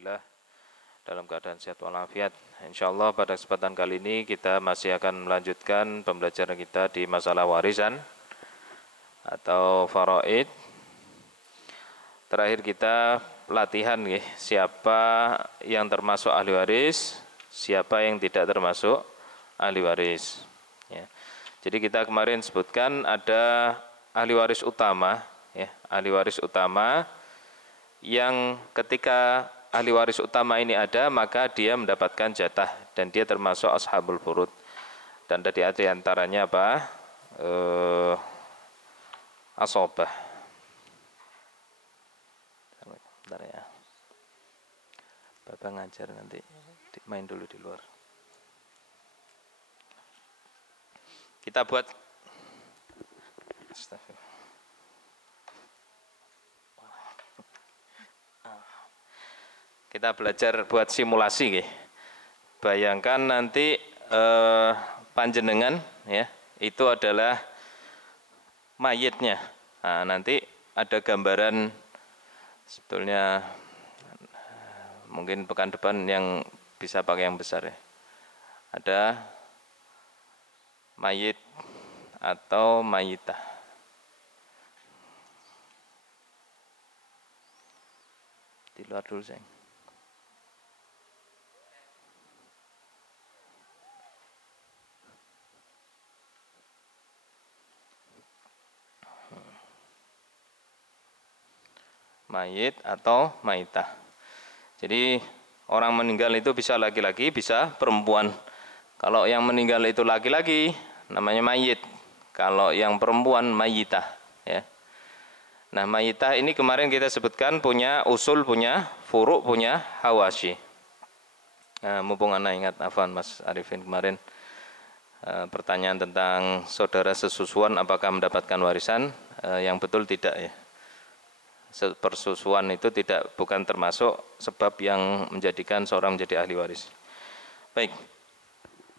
Alhamdulillah dalam keadaan sehat walafiat. Insyaallah pada kesempatan kali ini kita masih akan melanjutkan pembelajaran kita di masalah warisan atau faraid. Terakhir kita latihan siapa yang termasuk ahli waris, siapa yang tidak termasuk ahli waris. Ya. Jadi kita kemarin sebutkan ada ahli waris utama, ahli waris utama yang ketika ahli waris utama ini ada, maka dia mendapatkan jatah dan dia termasuk ashabul furud. Dan tadi ada antaranya apa? Asobah. Bentar ya. Bapak ngajar nanti main dulu di luar. Kita buat kita belajar buat simulasi. Bayangkan nanti panjenengan itu adalah mayitnya. Nah, nanti ada gambaran, sebetulnya mungkin pekan depan yang bisa pakai yang besar ya. Ada mayit atau mayitah. Di luar dulu sayang. Mayit atau mayitah. Jadi orang meninggal itu bisa laki-laki, bisa perempuan. Kalau yang meninggal itu laki-laki namanya mayit. Kalau yang perempuan mayitah, ya. Nah, mayitah ini kemarin kita sebutkan punya usul, punya furu', punya hawashi. Nah, mumpung anak ingat, afwan Mas Arifin kemarin pertanyaan tentang saudara sesusuan apakah mendapatkan warisan, yang betul tidak ya. Persusuan itu bukan termasuk sebab yang menjadikan seorang menjadi ahli waris. Baik,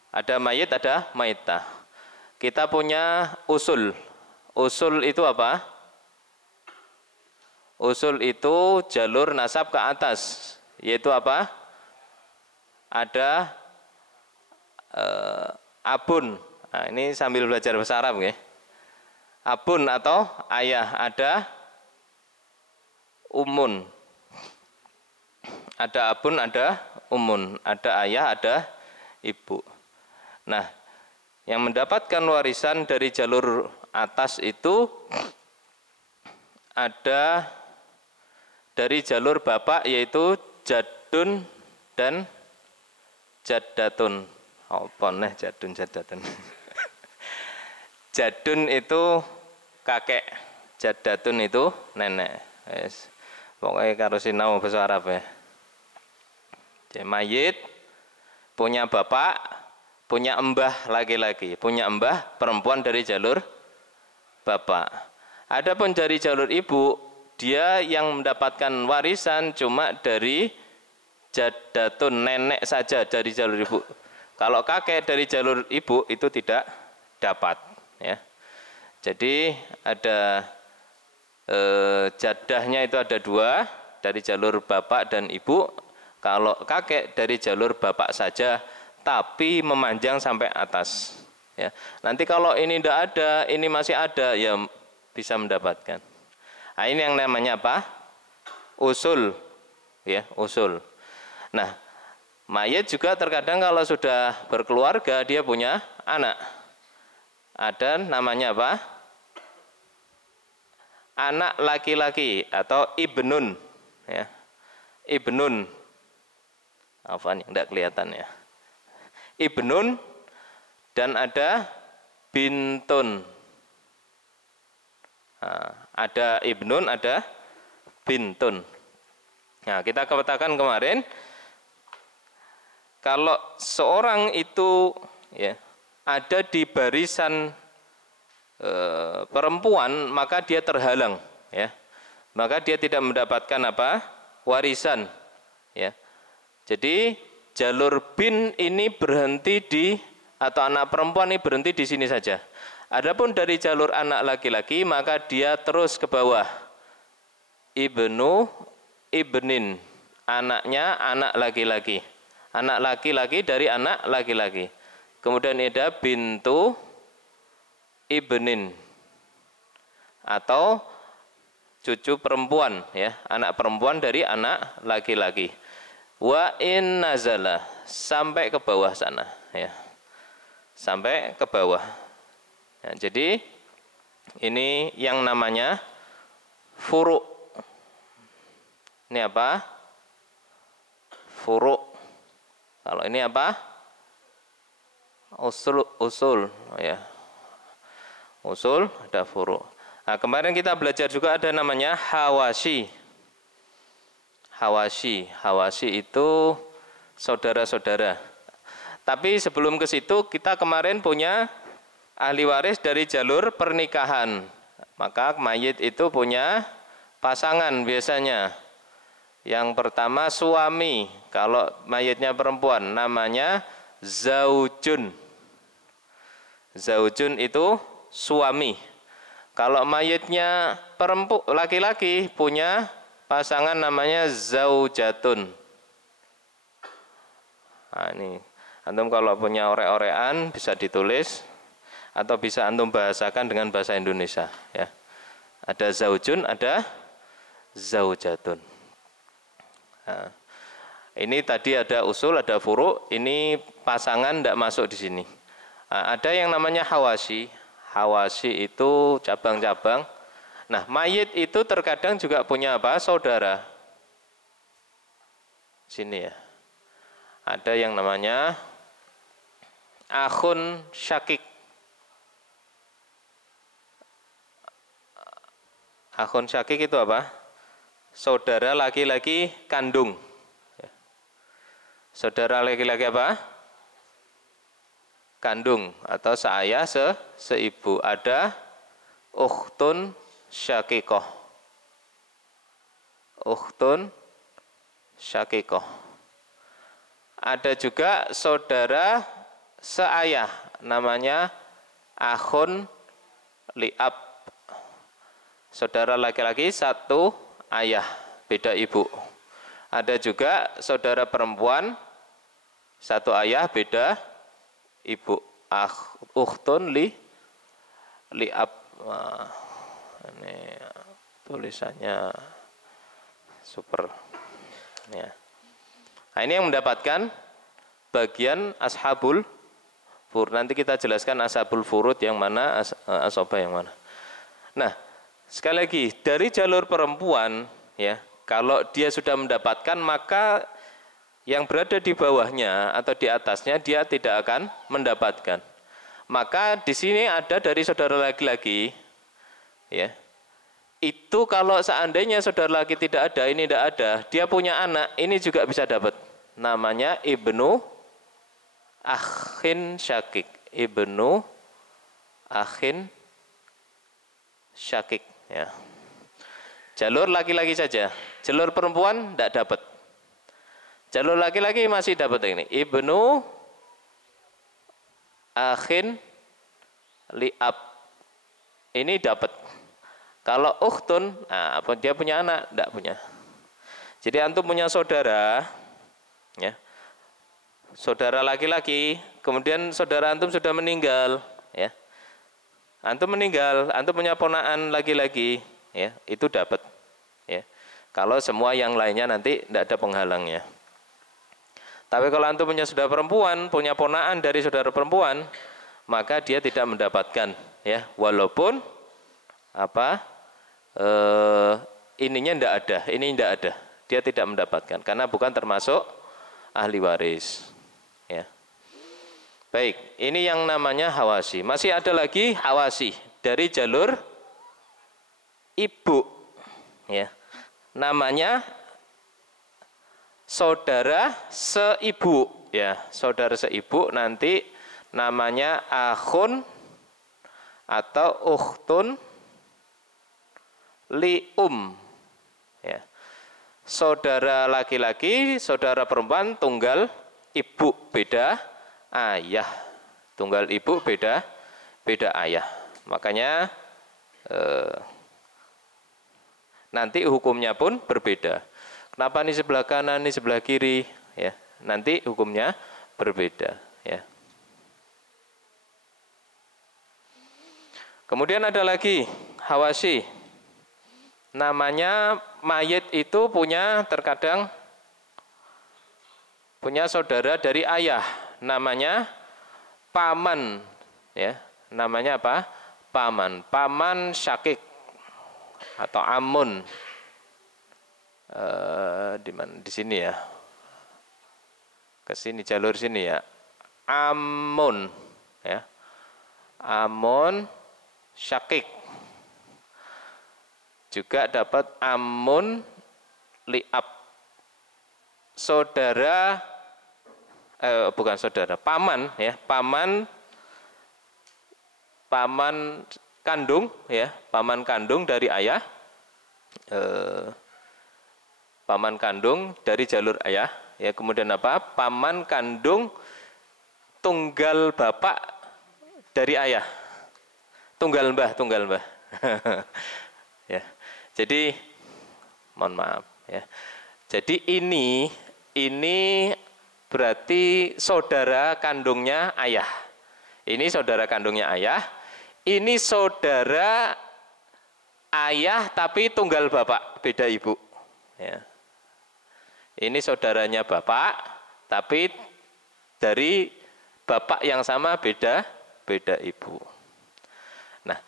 ada mayit, ada mayitah. Kita punya usul. Usul itu apa? Usul itu jalur nasab ke atas, yaitu apa? Ada abun. Nah, ini sambil belajar bahasa Arab ya. Abun atau ayah, ada umun. Ada abun, ada umun, ada ayah, ada ibu. Nah, yang mendapatkan warisan dari jalur atas itu ada dari jalur bapak, yaitu jadun dan jaddatun. Apa nih jadun jaddatun? Jadun itu kakek, jaddatun itu nenek. Yes. Pokoknya karo sinau bahasa Arab ya. Jadi mayit punya bapak, punya embah laki-laki, punya embah perempuan dari jalur bapak. Adapun dari jalur ibu, dia yang mendapatkan warisan cuma dari jaddatun, nenek saja dari jalur ibu. Kalau kakek dari jalur ibu itu tidak dapat ya. Jadi ada jadahnya itu ada dua, dari jalur bapak dan ibu. Kalau kakek dari jalur bapak saja, tapi memanjang sampai atas ya. Nanti kalau ini tidak ada, ini masih ada, ya bisa mendapatkan. Nah, ini yang namanya apa? Usul ya, usul. Nah, mayit juga terkadang kalau sudah berkeluarga, dia punya anak. Ada namanya apa? Anak laki-laki atau ibnun ya. Ibnun. Apa nih, enggak kelihatan ya. Ibnun dan ada bintun. Nah, ada ibnun, ada bintun. Nah, kita katakan kemarin kalau seorang itu ya ada di barisan perempuan, maka dia terhalang ya. Maka dia tidak mendapatkan apa? Warisan ya. Jadi jalur bin ini berhenti di, atau anak perempuan ini berhenti di sini saja. Adapun dari jalur anak laki-laki, maka dia terus ke bawah. Ibnu, ibnin, anaknya anak laki-laki. Anak laki-laki dari anak laki-laki. Kemudian ada bintu ibnin atau cucu perempuan, ya, anak perempuan dari anak laki-laki. Wa in nazala, sampai ke bawah sana, ya, sampai ke bawah. Ya, jadi ini yang namanya furu'. Ini apa? Furu'. Kalau ini apa? Usul, ya. Usul, ada furu'. Nah, kemarin kita belajar juga ada namanya hawashi. Hawashi itu saudara-saudara. Tapi sebelum ke situ kita kemarin punya ahli waris dari jalur pernikahan. Maka mayit itu punya pasangan biasanya. Yang pertama suami. Kalau mayitnya perempuan namanya zaujun. Zaujun itu suami. Kalau mayitnya laki-laki punya pasangan namanya zaujatun. Nah, ini antum kalau punya orek-orekan bisa ditulis atau bisa antum bahasakan dengan bahasa Indonesia, ya. Ada zaujun, ada zaujatun. Nah, ini tadi ada usul, ada furu', ini pasangan tidak masuk di sini. Nah, ada yang namanya hawashi. Hawashi itu cabang-cabang. Nah, mayit itu terkadang juga punya apa? Saudara. Sini ya. Ada yang namanya akhun syakik. Akhun syakik itu apa? Saudara laki-laki kandung. Saudara laki-laki apa? Kandung atau seayah seibu. Ada ukhtun syakikoh. Ukhtun syakikoh. Ada juga saudara seayah, namanya akhun li'ab. Saudara laki-laki satu ayah, beda ibu. Ada juga saudara perempuan satu ayah, beda ibu. Ukhtun li'ab. Wah, ini tulisannya super, ya. Nah, ini yang mendapatkan bagian ashabul furud. Nanti kita jelaskan ashabul furud yang mana, asobah yang mana. Nah, sekali lagi dari jalur perempuan, ya, kalau dia sudah mendapatkan, maka yang berada di bawahnya atau di atasnya dia tidak akan mendapatkan. Maka di sini ada dari saudara laki-laki, ya. Itu kalau seandainya saudara laki tidak ada, ini tidak ada, dia punya anak, ini juga bisa dapat. Namanya ibnu akhin syakik. Ibnu akhin syakik, ya. Jalur laki-laki saja, jalur perempuan tidak dapat. Jalur laki-laki masih dapat ini. Ibnu akhin li'ab. Ini dapat. Kalau ukhtun, nah, dia punya anak, tidak punya. Jadi antum punya saudara, ya, saudara laki-laki, kemudian saudara antum sudah meninggal, ya. Antum meninggal, antum punya ponakan laki-laki, ya, itu dapat, ya. Kalau semua yang lainnya nanti tidak ada penghalangnya. Tapi kalau antum punya saudara perempuan, punya ponakan dari saudara perempuan, maka dia tidak mendapatkan, ya, walaupun apa? Ininya tidak ada, ini tidak ada, dia tidak mendapatkan karena bukan termasuk ahli waris, ya. Baik, ini yang namanya hawashi. Masih ada lagi hawashi dari jalur ibu, ya, namanya saudara seibu, ya, saudara seibu nanti namanya akhun atau ukhtun li'um, ya. Saudara laki-laki, saudara perempuan tunggal ibu, beda ayah. Tunggal ibu beda ayah. Makanya nanti hukumnya pun berbeda. Kenapa ini sebelah kanan, ini sebelah kiri? Ya, nanti hukumnya berbeda. Ya. Kemudian ada lagi hawashi. Namanya mayit itu terkadang punya saudara dari ayah. Namanya paman. Ya, namanya apa? Paman. Paman syakik atau amun. Di mana? Di sini ya. Ke sini, jalur sini ya. Amun. Ya. Amun syakik. Juga dapat amun li'ab. Saudara, bukan saudara, paman ya, paman kandung ya, paman kandung dari ayah, paman kandung dari jalur ayah ya. Kemudian apa? Paman kandung tunggal bapak dari ayah, tunggal mbah ya. Jadi mohon maaf ya. Jadi ini berarti saudara kandungnya ayah. Ini saudara kandungnya ayah. Ini saudara ayah tapi tunggal bapak, beda ibu. Ya. Ini saudaranya bapak, tapi dari bapak yang sama, beda ibu. Nah,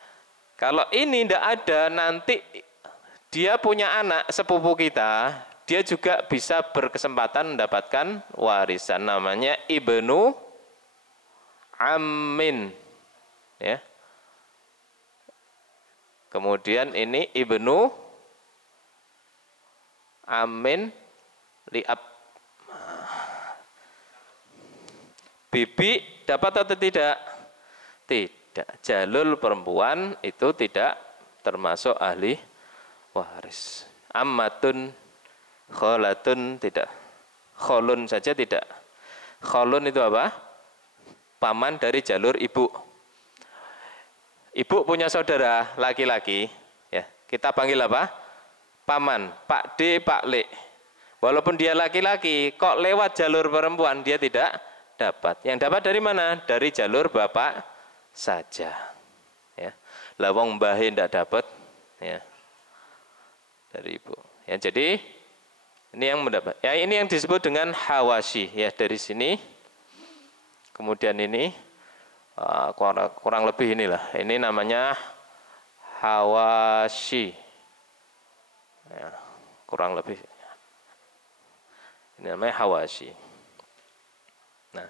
kalau ini tidak ada, nanti dia punya anak sepupu kita, dia juga bisa berkesempatan mendapatkan warisan. Namanya ibnu ammin. Ya. Kemudian ini ibnu ammin li'ab. Bibi dapat atau tidak? Tidak. Jalur perempuan itu tidak termasuk ahli waris. Ammatun, kholatun tidak. Kholun saja tidak. Kholun itu apa? Paman dari jalur ibu. Ibu punya saudara laki-laki, ya. Kita panggil apa? Paman, Pak D, Pak Le. Walaupun dia laki-laki, kok lewat jalur perempuan dia tidak dapat. Yang dapat dari mana? Dari jalur bapak saja. Ya. Lah wong mbahe ndak dapat, ya. Dari ibu. Ya, jadi ini yang mendapat. Ya, ini yang disebut dengan hawashi ya, dari sini. Kemudian ini kurang lebih inilah. Ini namanya hawashi. Ya, kurang lebih. Ini namanya hawashi. Nah,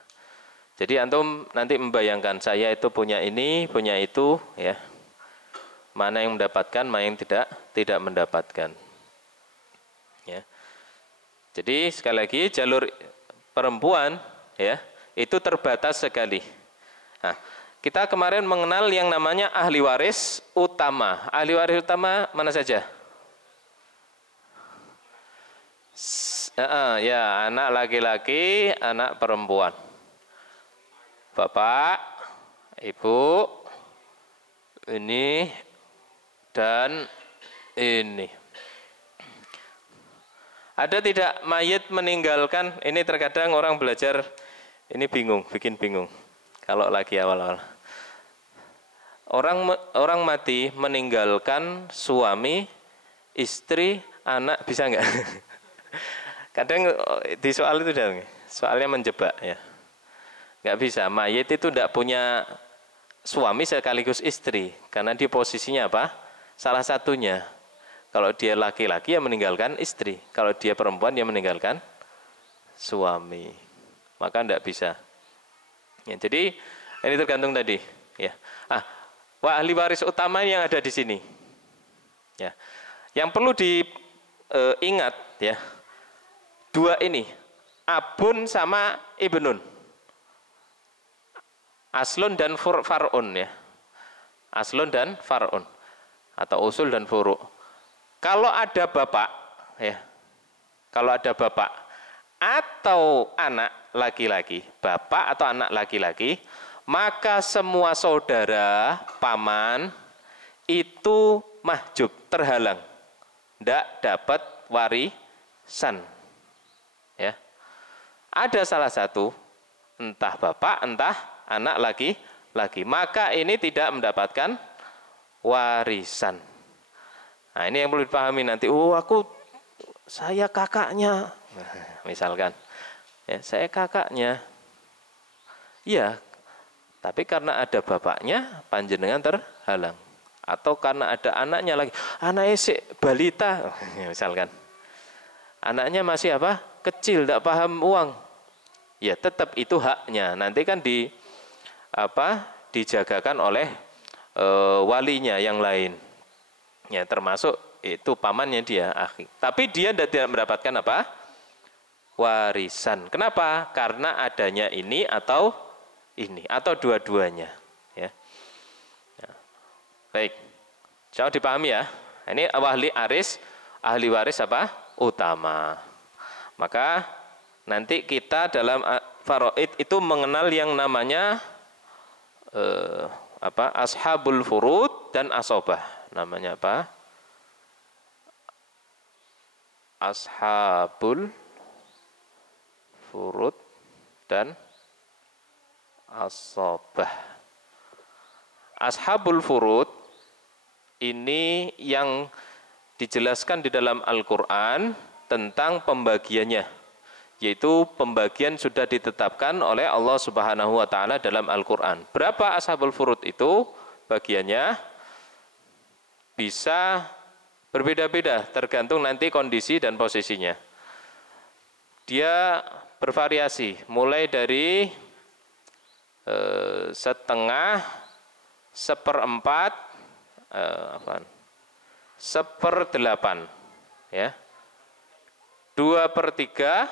jadi antum nanti membayangkan saya itu punya ini, punya itu, ya. Mana yang mendapatkan, mana yang tidak mendapatkan. Ya. Jadi sekali lagi jalur perempuan ya, itu terbatas sekali. Nah, kita kemarin mengenal yang namanya ahli waris utama. Ahli waris utama mana saja? Ya, anak laki-laki, anak perempuan. Bapak, ibu, ini, dan ini. Ada tidak mayit meninggalkan? Ini terkadang orang belajar, ini bingung, bikin bingung. Kalau lagi awal-awal. Orang mati meninggalkan suami, istri, anak, bisa nggak? Kadang di soal itu soalnya menjebak ya. Nggak bisa, mayit itu tidak punya suami sekaligus istri. Karena di posisinya apa? Salah satunya. Kalau dia laki-laki ya meninggalkan istri. Kalau dia perempuan dia meninggalkan suami. Maka tidak bisa. Ya, jadi ini tergantung tadi. Ya. Ahli waris utama yang ada di sini. Ya. Yang perlu diingat ya. Dua ini, abun sama ibnun. Aslun dan far'un ya. Aslun dan far'un. Atau usul dan furu'. Kalau ada bapak, ya. Kalau ada bapak atau anak laki-laki, bapak atau anak laki-laki, maka semua saudara, paman, itu mahjub, terhalang. Tidak dapat warisan. Ya. Ada salah satu, entah bapak, entah anak laki-laki, maka ini tidak mendapatkan warisan. Nah, ini yang perlu dipahami nanti. Oh, saya kakaknya. Misalkan, ya, saya kakaknya. Iya, tapi karena ada bapaknya, panjenengan terhalang. Atau karena ada anaknya lagi, anak esek balita, misalkan, anaknya masih apa? Kecil, tidak paham uang, ya tetap itu haknya. Nanti kan dijagakan oleh walinya yang lain, ya termasuk itu pamannya dia, akhi. Tapi dia tidak mendapatkan apa? Warisan. Kenapa? Karena adanya ini atau dua-duanya, ya. Baik, jauh dipahami ya. Ini ahli waris apa? Utama. Maka nanti kita dalam faraid itu mengenal yang namanya ashabul furud dan asobah. Namanya apa? Ashabul furud dan asobah. Ashabul furud ini yang dijelaskan di dalam Al-Quran tentang pembagiannya, yaitu pembagian sudah ditetapkan oleh Allah Subhanahu wa Ta'ala dalam Al-Quran. Berapa ashabul furud itu bagiannya? Bisa berbeda-beda tergantung nanti kondisi dan posisinya. Dia bervariasi mulai dari setengah, seperempat, seperdelapan, ya, 2/3,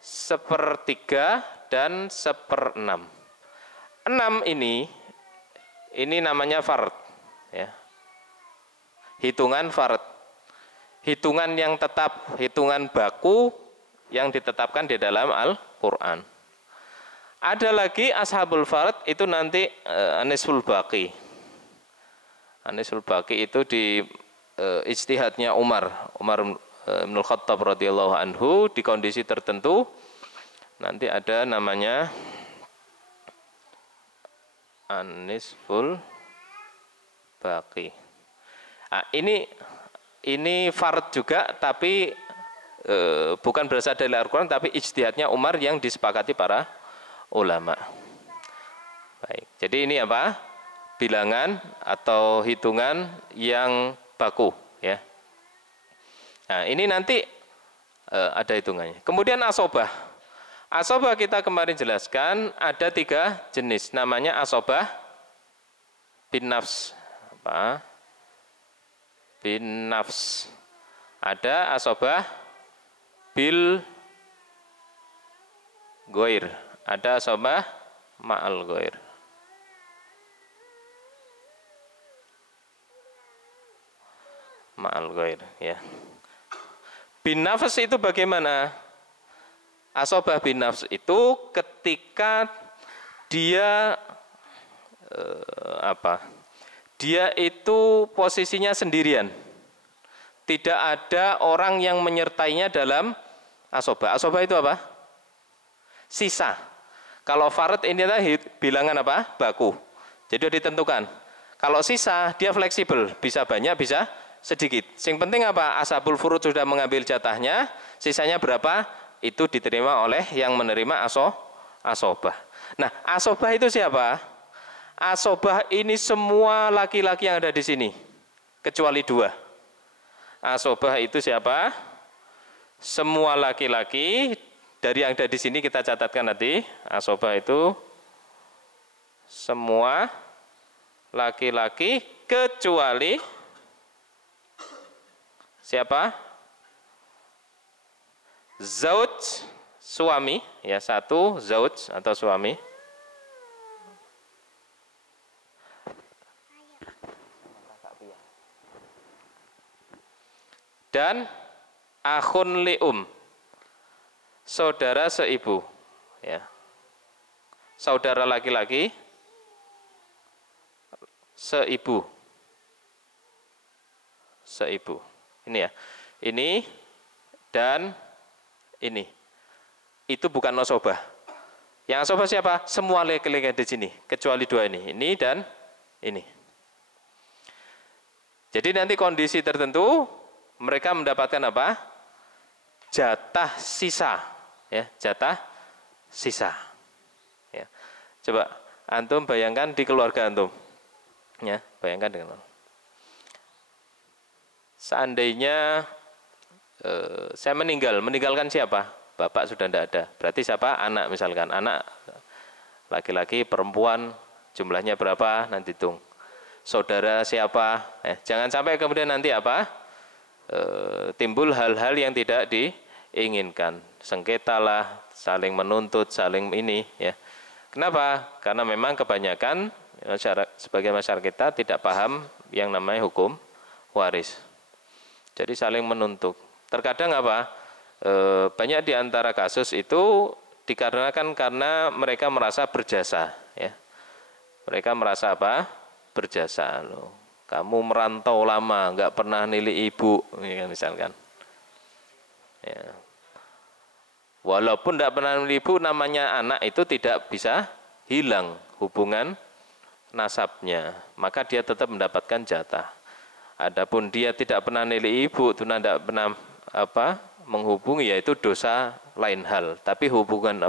sepertiga, dan seperenam. 6 ini namanya fard, ya. Hitungan fard, hitungan yang tetap, hitungan baku yang ditetapkan di dalam Al-Quran. Ada lagi ashabul fard itu nanti anisful baqi. Anisful baqi itu di ijtihadnya Umar bin Khattab radhiyallahu anhu di kondisi tertentu nanti ada namanya anisful baqi. Nah, ini fard juga tapi bukan berasal dari Al-Quran tapi ijtihadnya Umar yang disepakati para ulama. Baik, jadi ini apa? Bilangan atau hitungan yang baku, ya. Nah, ini nanti ada hitungannya. Kemudian asobah. Asobah kita kemarin jelaskan ada 3 jenis. Namanya asobah bin nafs. Apa? Bin nafs. Ada asobah bil goir. Ada asobah ma'al goir. Ma'al goir, ya. Bin nafs itu bagaimana? Asobah bin nafs itu ketika dia dia itu posisinya sendirian. Tidak ada orang yang menyertainya dalam asobah. Asobah itu apa? Sisa. Kalau fard ini adalah bilangan apa? Baku. Jadi ditentukan. Kalau sisa dia fleksibel, bisa banyak, bisa sedikit. Yang penting apa? Ashabul furud sudah mengambil jatahnya, sisanya berapa? Itu diterima oleh yang menerima asobah. Nah, asobah itu siapa? Asobah ini semua laki-laki yang ada di sini, kecuali 2. Asobah itu siapa? Semua laki-laki. Dari yang ada di sini kita catatkan nanti. Asobah itu semua laki-laki kecuali siapa? Zauj, suami, ya, 1 zauj atau suami. Dan akhun li'um, saudara seibu, ya. Saudara laki-laki seibu. Ini ya. Ini dan ini. Itu bukan asobah. Yang asobah siapa? Semua laki-laki di sini, kecuali dua ini dan ini. Jadi nanti kondisi tertentu mereka mendapatkan apa? Jatah sisa, ya, jatah sisa. Ya. Coba antum bayangkan di keluarga antum, ya, bayangkan dengan seandainya saya meninggalkan siapa? Bapak sudah tidak ada. Berarti siapa? Anak misalkan, anak laki-laki, perempuan, jumlahnya berapa? Nanti hitung. Saudara siapa? Jangan sampai kemudian nanti apa? Timbul hal-hal yang tidak diinginkan, sengketa lah, saling menuntut, saling ini, ya. Kenapa? Karena memang kebanyakan sebagian masyarakat kita tidak paham yang namanya hukum waris. Jadi saling menuntut. Terkadang apa? Banyak di antara kasus itu dikarenakan karena mereka merasa berjasa, ya. Mereka merasa apa? Berjasa loh. Kamu merantau lama, nggak pernah nilai ibu, ya, misalkan. Ya. Walaupun tidak pernah nilai ibu, namanya anak itu tidak bisa hilang hubungan nasabnya, maka dia tetap mendapatkan jatah. Adapun dia tidak pernah nilai ibu, tidak pernah menghubungi, yaitu dosa lain hal. Tapi hubungan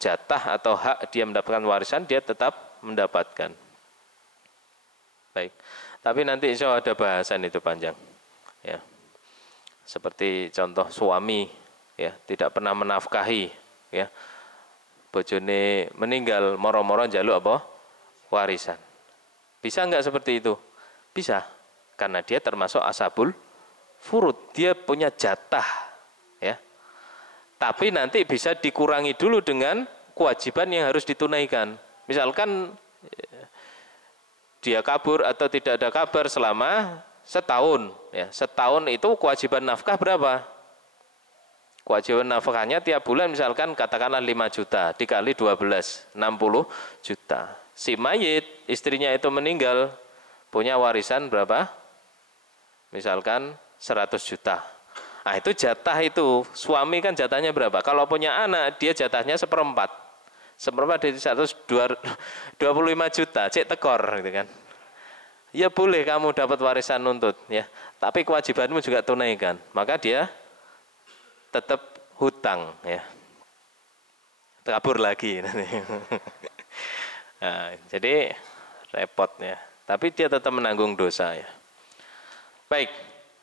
jatah atau hak dia mendapatkan warisan, dia tetap mendapatkan. Baik, tapi nanti insya Allah ada bahasan itu panjang, ya. Seperti contoh suami, ya, tidak pernah menafkahi, ya, bojone meninggal, moro-moro njaluk apa? Warisan. Bisa nggak seperti itu? Bisa, karena dia termasuk ashabul furud, dia punya jatah, ya. Tapi nanti bisa dikurangi dulu dengan kewajiban yang harus ditunaikan. Misalkan dia kabur atau tidak ada kabar selama setahun, ya. Setahun itu kewajiban nafkah berapa? Kewajiban nafkahnya tiap bulan misalkan katakanlah 5 juta dikali 12, 60 juta. Si mayit, istrinya itu meninggal, punya warisan berapa? Misalkan 100 juta. Nah itu jatah itu, suami kan jatahnya berapa? Kalau punya anak, dia jatahnya seperempat. Seperempat dari 125 juta, cek tekor gitu kan. Ya boleh kamu dapat warisan nuntut, ya. Tapi kewajibanmu juga tunaikan. Maka dia tetap hutang, ya. Kabur lagi nanti. Nah, jadi repot, ya. Tapi dia tetap menanggung dosa, ya. Baik,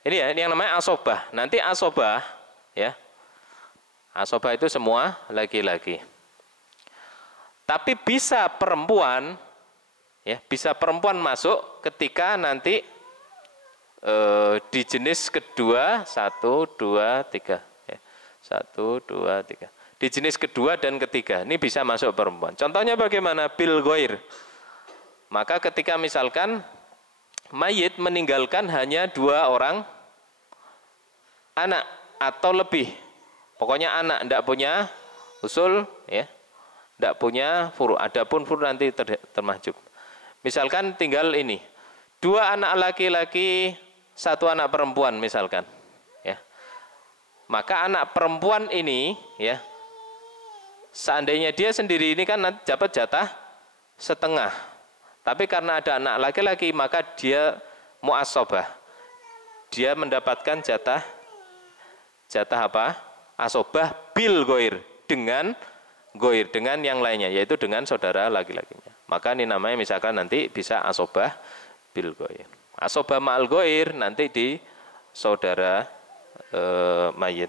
ini ya, ini yang namanya asobah. Nanti asobah, ya. Asobah itu semua laki-laki. Tapi bisa perempuan, ya, bisa perempuan masuk ketika nanti di jenis kedua 1, 2, 3, ya. 1, 2, 3. Di jenis kedua dan ketiga ini bisa masuk perempuan. Contohnya bagaimana? Bil ghair. Maka ketika misalkan mayit meninggalkan hanya 2 orang anak atau lebih, pokoknya anak, tidak punya usul, ya. Tidak punya furu, adapun furu nanti termahjub. Misalkan tinggal ini, 2 anak laki-laki, 1 anak perempuan misalkan, ya. Maka anak perempuan ini, ya, seandainya dia sendiri ini kan nanti dapat jatah setengah. Tapi karena ada anak laki-laki maka dia mu'asobah. Dia mendapatkan jatah apa? Asobah bil ghair, dengan goir, dengan yang lainnya, yaitu dengan saudara laki-lakinya. Maka ini namanya misalkan nanti bisa asobah bil goir. Asobah ma'al goir nanti di saudara mayit.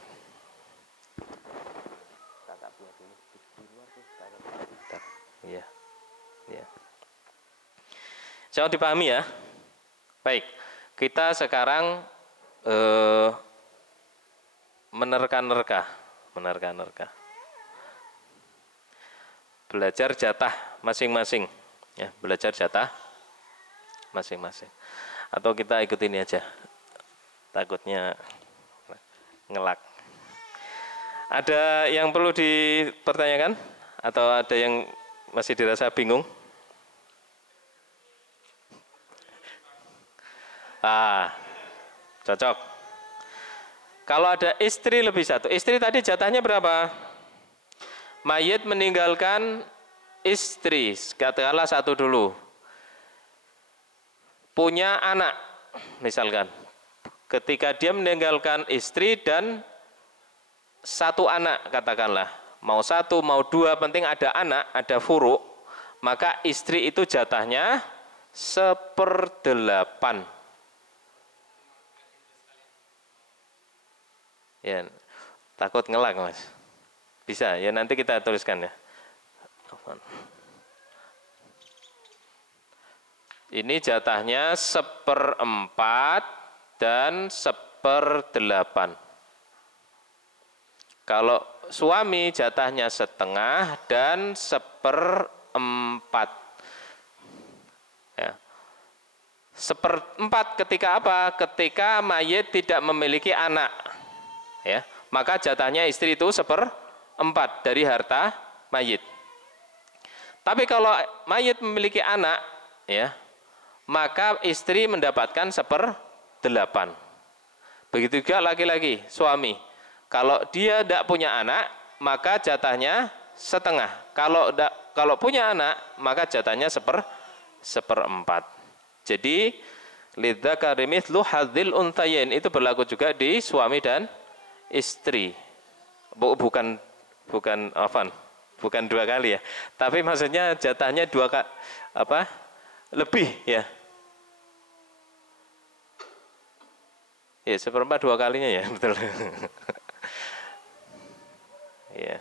Ya, ya. Jangan dipahami ya. Baik, kita sekarang menerka-nerka. Belajar jatah masing-masing, ya, belajar jatah masing-masing. Atau kita ikut ini aja, takutnya ngelak. Ada yang perlu dipertanyakan atau ada yang masih dirasa bingung? Cocok. Kalau ada istri lebih satu. Istri tadi jatahnya berapa? Mayit meninggalkan istri, katakanlah satu dulu. Punya anak, misalkan. Ketika dia meninggalkan istri dan satu anak, katakanlah. Mau satu, mau dua, penting ada anak, ada furuk. Maka istri itu jatahnya 1/8. Ya, takut ngelak mas. Bisa ya, nanti kita tuliskan ya. Ini jatahnya 1/4 dan 1/8. Kalau suami jatahnya 1/2 dan 1/4. Ya. 1/4 ketika apa? Ketika mayit tidak memiliki anak. Ya, maka jatahnya istri itu 1/4 dari harta mayit. Tapi kalau mayit memiliki anak, ya, maka istri mendapatkan 1/8. Begitu juga laki-laki, suami. Kalau dia tidak punya anak, maka jatahnya 1/2. Kalau punya anak, maka jatahnya 1/4. Jadi lidzakari mithlu hadzil unthayain, itu berlaku juga di suami dan istri. Bukan dua kali ya. Tapi maksudnya jatahnya lebih ya. Ya 1/4 dua kalinya ya, betul. Ya.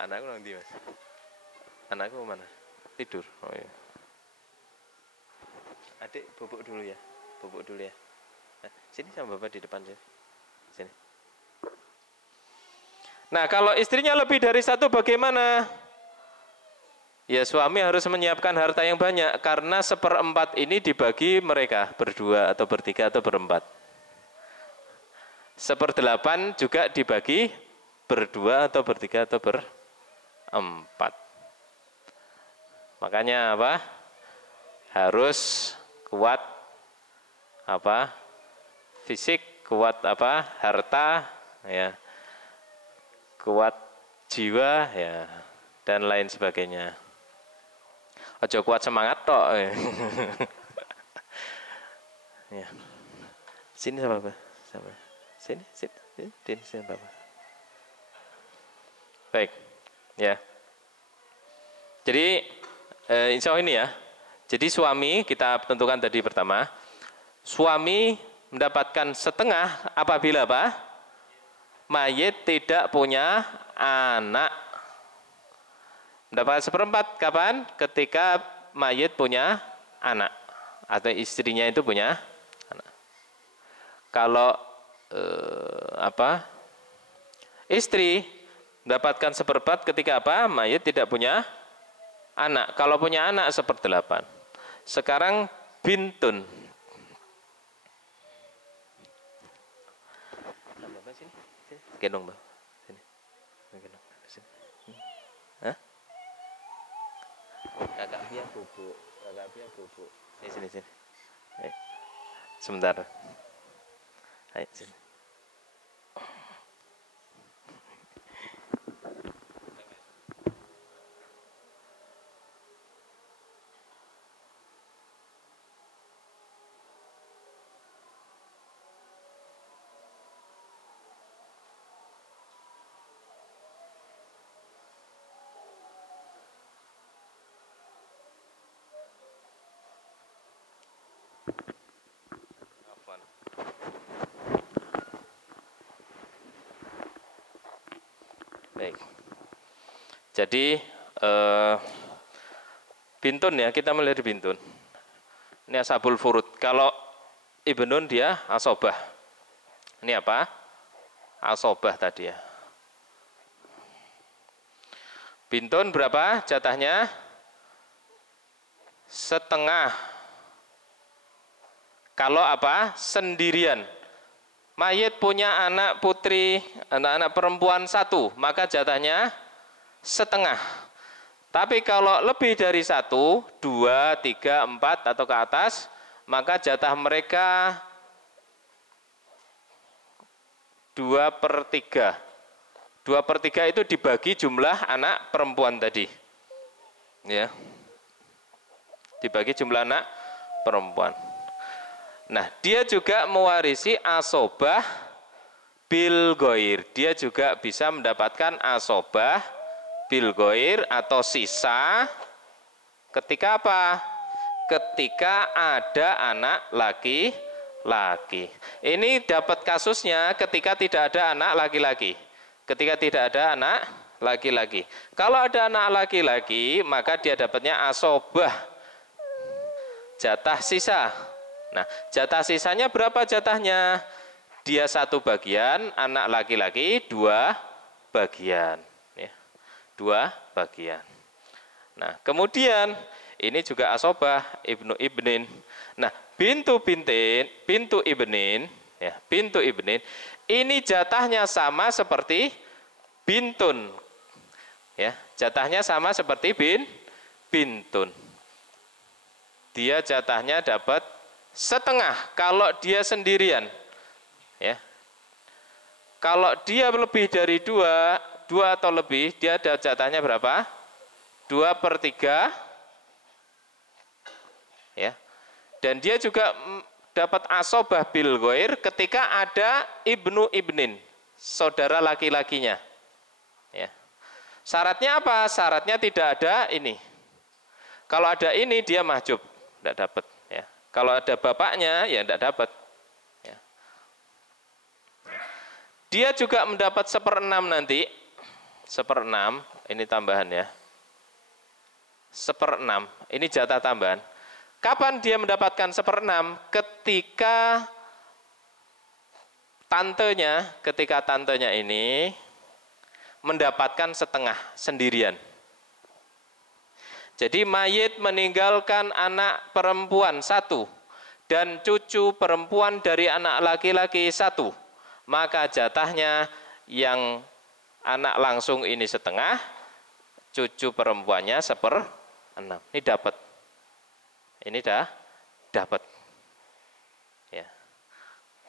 Anakku nanti mas. Anakku mana? Tidur. Oh ya. Adik bubuk dulu ya. Bubuk dulu ya. Sini sama bapak di depan sini. Nah kalau istrinya lebih dari satu bagaimana? Ya suami harus menyiapkan harta yang banyak karena 1/4 ini dibagi mereka berdua atau bertiga atau berempat. 1/8 juga dibagi berdua atau bertiga atau berempat. Makanya apa? Harus kuat fisik, kuat harta, ya, kuat jiwa, ya, dan lain sebagainya. Ojo kuat semangat tok. Ya. Sini sama Bapak. Sini Bapak. Baik, ya. Jadi insya Allah ini ya. Jadi suami kita tentukan tadi pertama, suami mendapatkan 1/2 apabila apa? Mayit tidak punya anak. Mendapatkan 1/4 kapan? Ketika mayit punya anak atau istrinya itu punya anak. Kalau istri mendapatkan 1/4 ketika apa? Mayit tidak punya anak. Kalau punya anak 1/8. Sekarang bintun. Bapak sini. Gendong, Mbak. Sini. Gendong. Sini. Hah? Kakak Pia bubuk. Sini. Sebentar. Ayo sini. Baik. Jadi bintun ya, kita melihat di bintun. Ini ashabul furud. Kalau ibnun dia asobah. Ini apa? Asobah tadi ya. Bintun berapa jatahnya? 1/2. Kalau apa? Sendirian. Mayit punya anak putri, anak perempuan 1, maka jatahnya 1/2. Tapi kalau lebih dari 1, 2, 3, 4 atau ke atas, maka jatah mereka 2/3. 2/3 itu dibagi jumlah anak perempuan tadi. Ya. Dibagi jumlah anak perempuan. Nah, dia juga mewarisi asobah bil goir. Dia juga bisa mendapatkan asobah bil goir atau sisa ketika apa? Ketika ada anak laki-laki. Ini dapat kasusnya ketika tidak ada anak laki-laki. Ketika tidak ada anak laki-laki. Kalau ada anak laki-laki, maka dia dapatnya asobah, jatah sisa. Nah, jatah sisanya berapa jatahnya? Dia 1 bagian, anak laki-laki 2 bagian. Ya, 2 bagian. Nah, kemudian ini juga asobah ibnu ibnin. Nah, bintu ibnin, ya, bintu ibnin, ini jatahnya sama seperti bintun. Ya, jatahnya sama seperti bintun. Dia jatahnya dapat setengah kalau dia sendirian. Ya. Kalau dia lebih dari 2 atau lebih, dia ada jatahnya berapa? 2/3. Ya. Dan dia juga dapat asobah bil goir ketika ada ibnu ibnin, saudara laki-lakinya. Ya. Syaratnya apa? Syaratnya tidak ada ini. Kalau ada ini dia mahjub, tidak dapat. Ya. Kalau ada bapaknya ya tidak dapat. Ya. Dia juga mendapat 1/6 nanti. 1/6 ini tambahan ya. 1/6 ini jatah tambahan. Kapan dia mendapatkan 1/6? Ketika tantenya ini mendapatkan setengah sendirian. Jadi mayit meninggalkan anak perempuan 1 dan cucu perempuan dari anak laki-laki 1. Maka jatahnya yang anak langsung ini setengah, cucu perempuannya 1/6. Ini dapat. Ini dah dapat. Ya.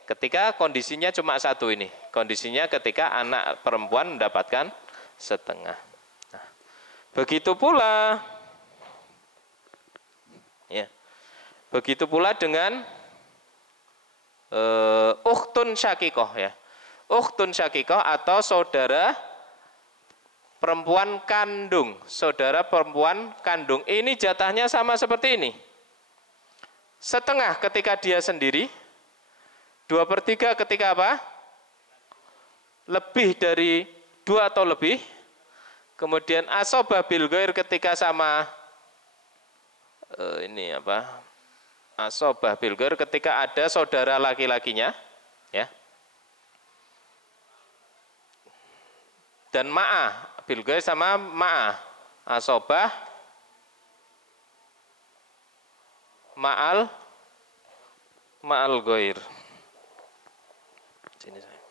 Ketika kondisinya cuma 1 ini. Kondisinya ketika anak perempuan mendapatkan setengah. Nah, begitu pula ya. Begitu pula dengan ukhtun syakikoh ya. Ukhtun syakikoh atau saudara perempuan kandung. Saudara perempuan kandung. Ini jatahnya sama seperti ini. Setengah ketika dia sendiri. 2/3 ketika apa? Lebih dari 2 atau lebih. Kemudian asobah bil goir ketika sama ini apa? Asobah bil goir ketika ada saudara laki-lakinya, ya. Dan ma'ah bil goir sama ma'ah. Asobah ma'al goir. Sini saya.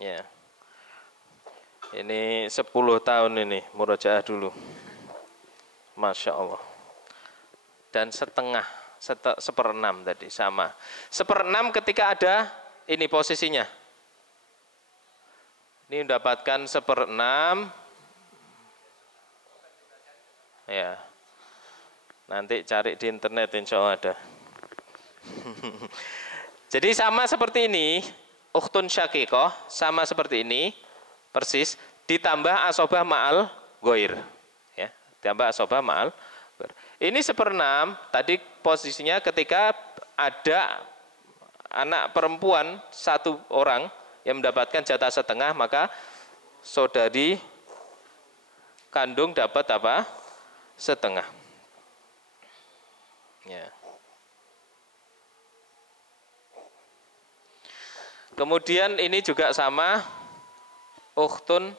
Ya. Ini 10 tahun ini murojaah dulu. Masya Allah. Dan setengah, 1/6 tadi sama. 1/6 ketika ada ini posisinya. Ini mendapatkan 1/6. Ya. Nanti cari di internet insya Allah ada. Jadi sama seperti ini, ukhtun syakikoh, sama seperti ini, persis, ditambah asobah ma'al goir. Ya, ditambah asobah ma'al goir. Ini 1/6, tadi posisinya ketika ada anak perempuan 1 orang yang mendapatkan jatah setengah, maka saudari kandung dapat apa? Setengah. Ya. Kemudian ini juga sama, ukhtun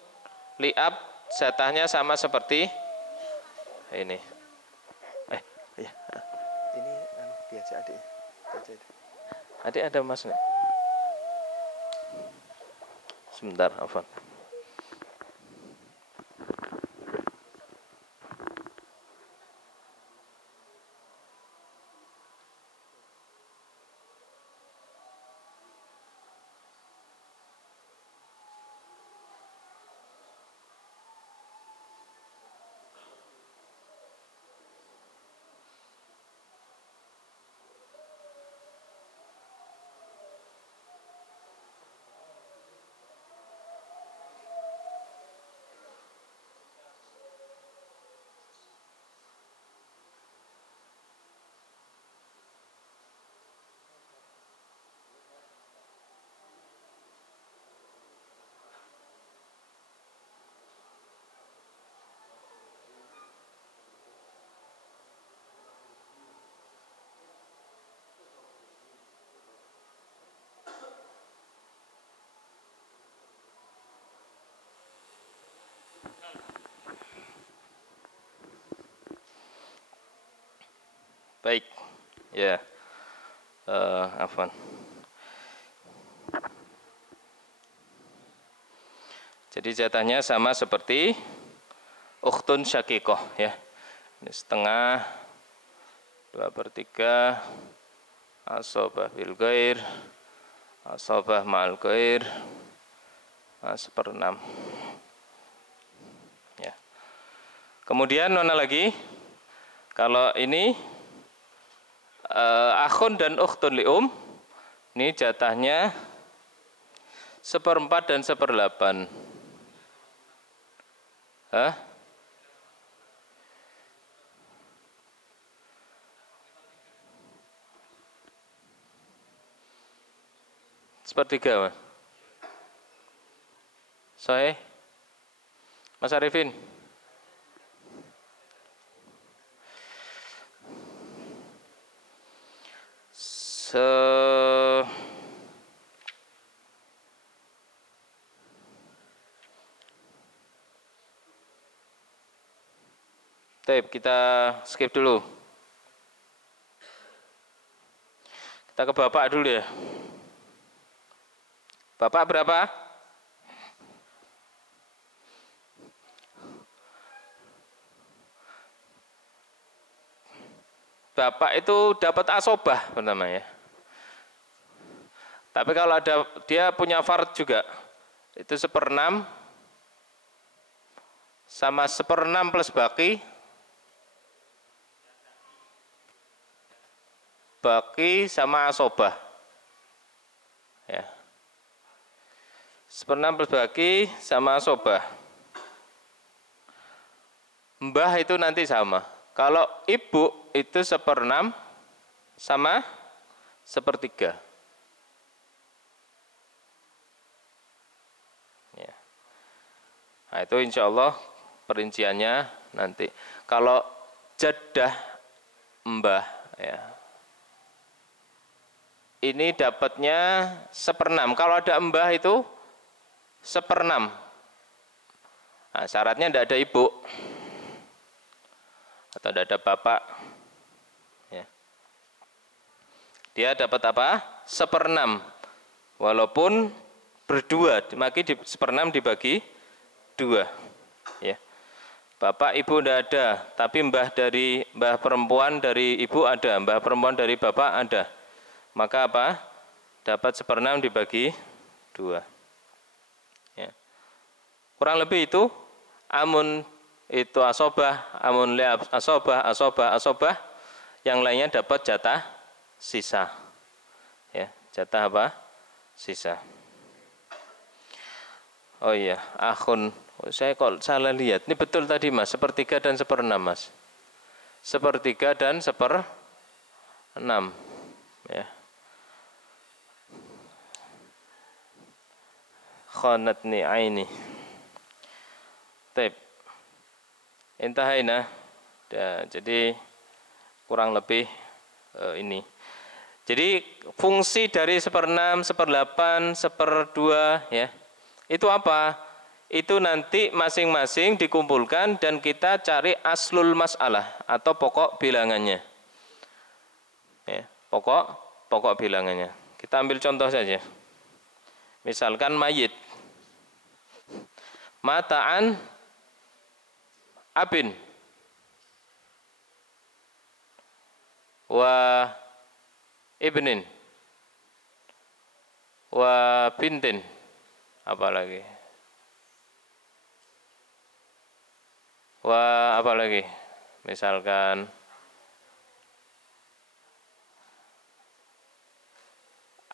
li'ab, jatahnya sama seperti ini. Iya. Ini biasa adik. Adik ada mas nggak? Sebentar, afwan. Baik. Ya. Afwan. Jadi jatahnya sama seperti ukhtun syaqiqah ya. Ini setengah 2/3 asobah bil ghair, asobah ma'al ghair, 1/6. Ya. Kemudian mana lagi? Kalau ini akhun dan ukhtun li'um, ini jatahnya 1/4 dan 1/8. Hah? Sepertiga, Mas. Sahih? Mas Arifin? Baik, kita skip dulu. Kita ke Bapak dulu ya. Bapak berapa? Bapak itu dapat asobah pertama ya. Tapi kalau ada dia punya fard juga, itu 1/6 sama 1/6 plus baki sama asobah. Ya. 1/6 plus baki sama asobah. Mbah itu nanti sama. Kalau ibu itu 1/6 sama 1/3. Ya. Nah, itu insya Allah perinciannya nanti. Kalau jaddah mbah ya, ini dapatnya 1/6. Kalau ada mbah itu 1/6. Nah, syaratnya tidak ada ibu atau tidak ada bapak. Ya. Dia dapat apa? 1/6. Walaupun berdua, maka 1/6 dibagi 2. Ya. Bapak ibu tidak ada, tapi mbah perempuan dari ibu ada, mbah perempuan dari bapak ada. Maka apa? Dapat 1/6 dibagi 2. Ya. Kurang lebih itu, amun itu asobah, amun li asobah, yang lainnya dapat jatah sisa. Ya, jatah apa? Sisa. Oh iya, akhun. Saya kok salah lihat. Ini betul tadi Mas, 1/3 dan 1/6 Mas. 1/3 dan 1/6. Ya. Khanatni aini. Taib. Intahaina. Ya, jadi kurang lebih ini. Jadi fungsi dari 1/6, 1/8, 1/2 ya. Itu apa? Itu nanti masing-masing dikumpulkan dan kita cari aslul masalah atau pokok bilangannya. Ya, pokok bilangannya. Kita ambil contoh saja. Misalkan mayit. Mataan abin wa ibnin wa bintin, apalagi misalkan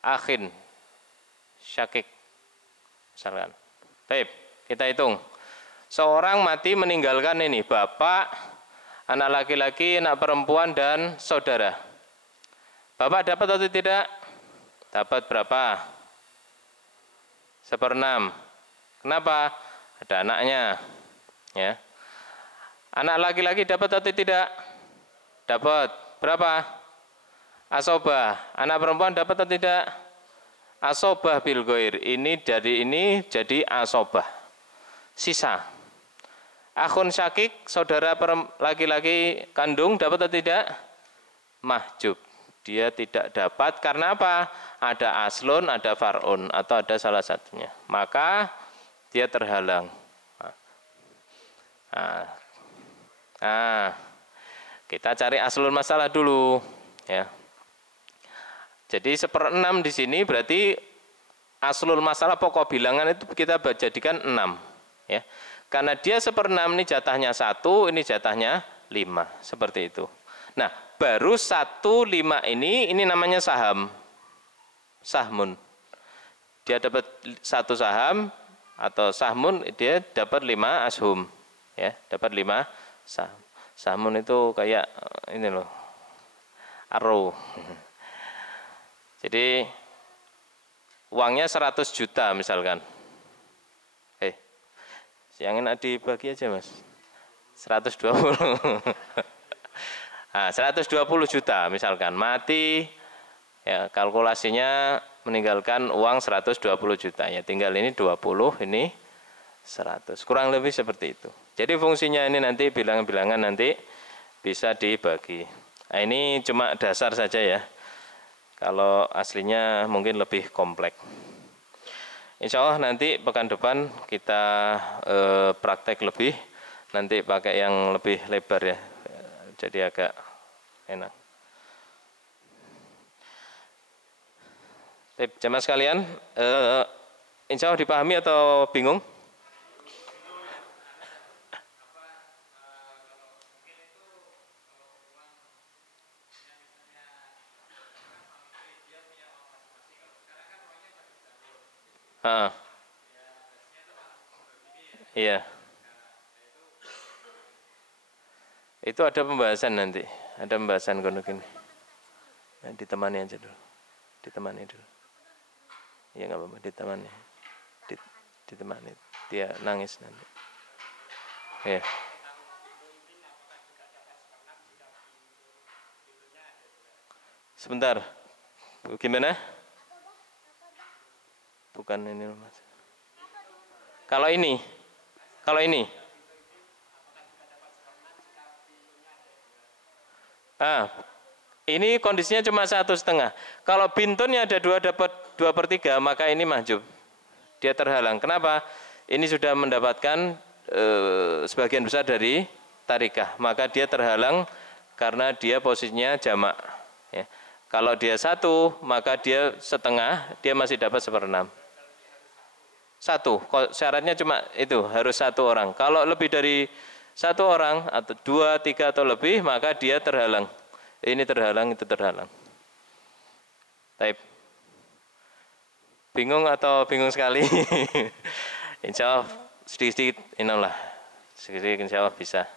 akhin syakik misalkan. Baik, kita hitung. Seorang mati meninggalkan ini bapak, anak laki-laki, anak perempuan dan saudara. Bapak dapat atau tidak? Dapat berapa? 1/6. Kenapa? Ada anaknya. Ya. Anak laki-laki dapat atau tidak? Dapat. Berapa? Asobah. Anak perempuan dapat atau tidak? Asobah bil ghair. Ini jadi asobah. Sisa. Akhun syakik, saudara laki-laki kandung dapat atau tidak? mahjub. Dia tidak dapat karena apa? Ada aslun, ada far'un, atau ada salah satunya. Maka dia terhalang. Kita cari aslun masalah dulu, ya. Jadi 1/6 di sini berarti aslul masalah pokok bilangan itu kita jadikan 6, ya. Karena dia 1/6 ini jatahnya 1, ini jatahnya 5, seperti itu. Nah, baru 1/5 ini namanya saham, sahmun. Dia dapat 1 saham atau sahmun, dia dapat 5 ashum, ya, dapat 5 saham. Sahmun itu kayak ini loh, arrow. Jadi uangnya 100 juta misalkan. Yang enak dibagi aja mas, 120. Nah, 120 juta misalkan, mati, ya kalkulasinya meninggalkan uang 120 juta, ya tinggal ini 20, ini 100, kurang lebih seperti itu. Jadi fungsinya ini nanti bilangan-bilangan nanti bisa dibagi. Nah, ini cuma dasar saja ya, kalau aslinya mungkin lebih kompleks. Insya Allah nanti pekan depan kita praktek lebih, nanti pakai yang lebih lebar ya, jadi agak enak. Jamaah sekalian, insya Allah dipahami atau bingung? Iya. Itu ada pembahasan nanti, ada pembahasan kono gini. Nah, ditemani aja dulu, ditemani dulu. Iya nggak apa-apa, ditemani, ditemani. Dia nangis nanti. Iya. Sebentar, gimana? Bukan ini mas. Kalau ini, ini kondisinya cuma 1,5. Kalau bintunnya ada 2, dapat 2/3, maka ini mahjub. Dia terhalang. Kenapa? Ini sudah mendapatkan sebagian besar dari tarikah, maka dia terhalang karena dia posisinya jamak. Ya. Kalau dia 1, maka dia setengah, dia masih dapat 1/6. 1, syaratnya cuma itu, harus 1 orang. Kalau lebih dari 1 orang atau 2, 3 atau lebih, maka dia terhalang. Ini terhalang, itu terhalang. Taib. Bingung atau bingung sekali? Insya Allah sedikit-sedikit, inilah sedikit insya Allah bisa.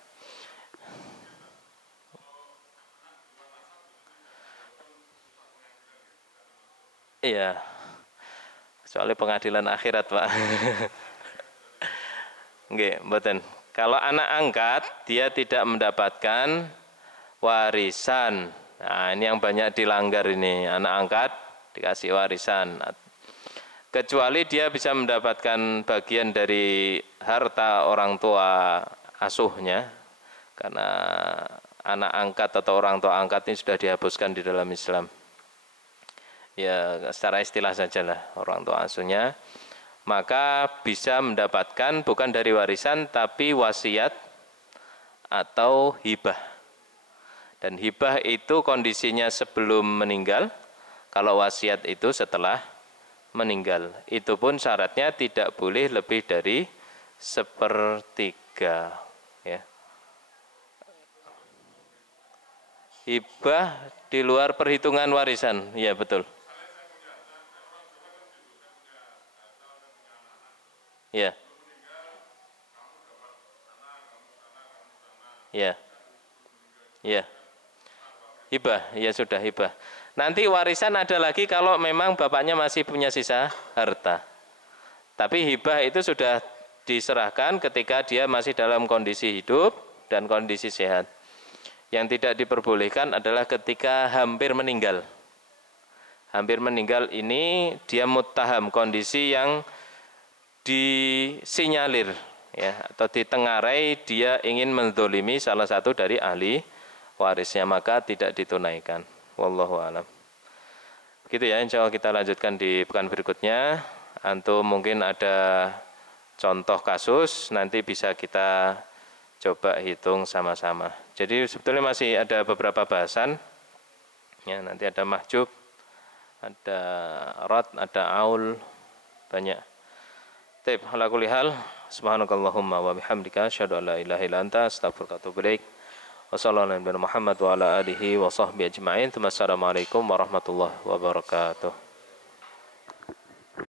Iya. Soalnya pengadilan akhirat, Pak. Nggih, mboten. Kalau anak angkat, dia tidak mendapatkan warisan. Nah, ini yang banyak dilanggar ini. Anak angkat dikasih warisan. Kecuali dia bisa mendapatkan bagian dari harta orang tua asuhnya. Karena anak angkat atau orang tua angkat ini sudah dihapuskan di dalam Islam. Ya secara istilah sajalah orang tua asuhnya, maka bisa mendapatkan bukan dari warisan tapi wasiat atau hibah. Dan hibah itu kondisinya sebelum meninggal, kalau wasiat itu setelah meninggal. Itu pun syaratnya tidak boleh lebih dari 1/3. Ya. Hibah di luar perhitungan warisan, ya betul. Ya. Ya. Ya. Hibah, ya sudah hibah. Nanti warisan ada lagi kalau memang bapaknya masih punya sisa harta. Tapi hibah itu sudah diserahkan ketika dia masih dalam kondisi hidup dan kondisi sehat. Yang tidak diperbolehkan adalah ketika hampir meninggal. Hampir meninggal ini dia muttaham, kondisi yang disinyalir ya, atau ditengarai dia ingin menzolimi salah satu dari ahli warisnya, maka tidak ditunaikan. Wallahu alam. Begitu ya, insya Allah kita lanjutkan di pekan berikutnya. Antum mungkin ada contoh kasus, nanti bisa kita coba hitung sama-sama. Jadi sebetulnya masih ada beberapa bahasan. Ya, nanti ada mahjub, ada rad, ada aul, banyak. Taib, ala kulli hal, subhanakallahumma wa bihamdika asyhadu an la ilaha illa anta astaghfiruka wa atubu ilaik. Wassalamualaikum warahmatullahi wabarakatuh. Assalamualaikum warahmatullahi wabarakatuh.